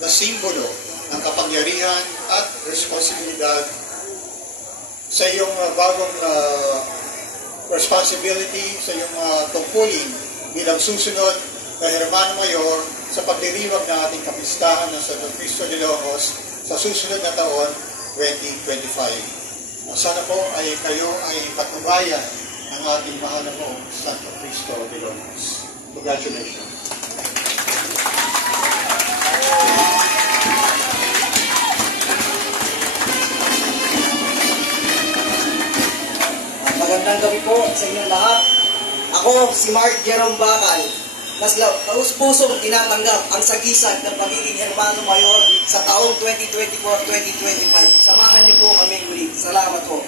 na simbolo ng kapangyarihan at responsibilidad sa iyong bagong responsibility, sa iyong tungkulin bilang susunod na Hermano Mayor sa pagdiriwag ng ating kapistahan ng Santo Cristo de Locos sa susunod na taon, 2025. Sana po ay kayo ay patnubayan ng ating mahal na po Santo Cristo de Locos. Congratulations. Magandang gabi po sa inyong lahat. Ako, si Mark Jerome Bacal, mas taus-pusong tinatanggap ang sagisag ng pagiging Hermano Mayor sa taong 2024-2025. Samahan niyo po kami ulit. Salamat po.